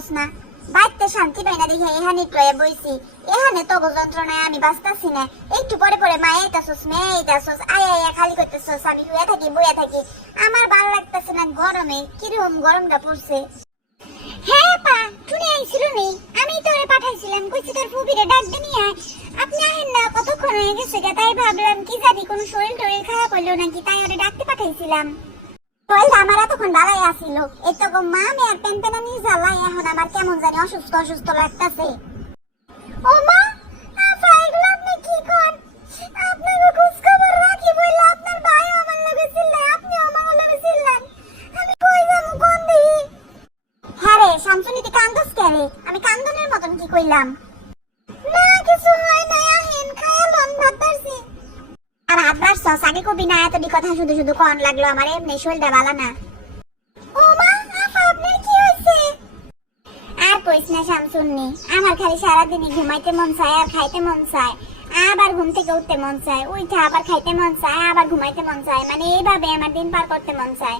করস না বাইতে শান্তি পাই না দেখে এখানে টয়ে বইছি এখানে তো যন্ত্রণায় আমি বাঁচতাছি না একটু পরে পরে মা এইতাছস মে এইতাছস আয়া খালি করতেছস আমি শুয়ে থাকি বইয়া থাকি আমার ভালো লাগতেছে না গরমে কিরকম গরমটা পড়ছে হ্যাঁ পা শুনে আইছিল নি আমি তোরে পাঠাইছিলাম কইছি তোর ফুপিরে ডাক দে নিয়ে আপনি আহেন না কতক্ষণ হয়ে গেছে তাই ভাবলাম কি জানি কোনো শরীর টরীর খারাপ হইলো নাকি তাই ওরে ডাকতে পাঠাইছিলাম শরীরটা আমার তখন ভালোই আসিল এই তো মা মেয়ের পেনপেনানি জ্বালাই এখন আমার কেমন জানি অসুস্থ অসুস্থ লাগতেছে ও মা ফাইগুলো আপনি কি কোন আপনাকে খোঁজ খবর রাখি বইলা আপনার ভাই আমার লগে ছিলেন আপনি আমার লগে ছিলেন আমি কই যাবো কোন দিই হ্যাঁ রে শামসুনিতে কান্দস কেরে আমি কান্দনের মতন কি কইলাম না কিছু হয় না আহেন খায়ালন ভাত পারছি আর হাত বাড়ছস আগে কবি না এত কথা শুধু শুধু কোন লাগলো আমার এমনি শরীরটা ভালো না ও মা আপা আপনার কি হইছে আর কইস না শামসুন্নি আমার খালি সারাদিনই ঘুমাইতে মন চায় আর খাইতে মন চায় আবার ঘুম থেকে উঠতে মন চায় উঠে আবার খাইতে মন চায় আবার ঘুমাইতে মন চায় মানে এইভাবে আমার দিন পার করতে মন চায়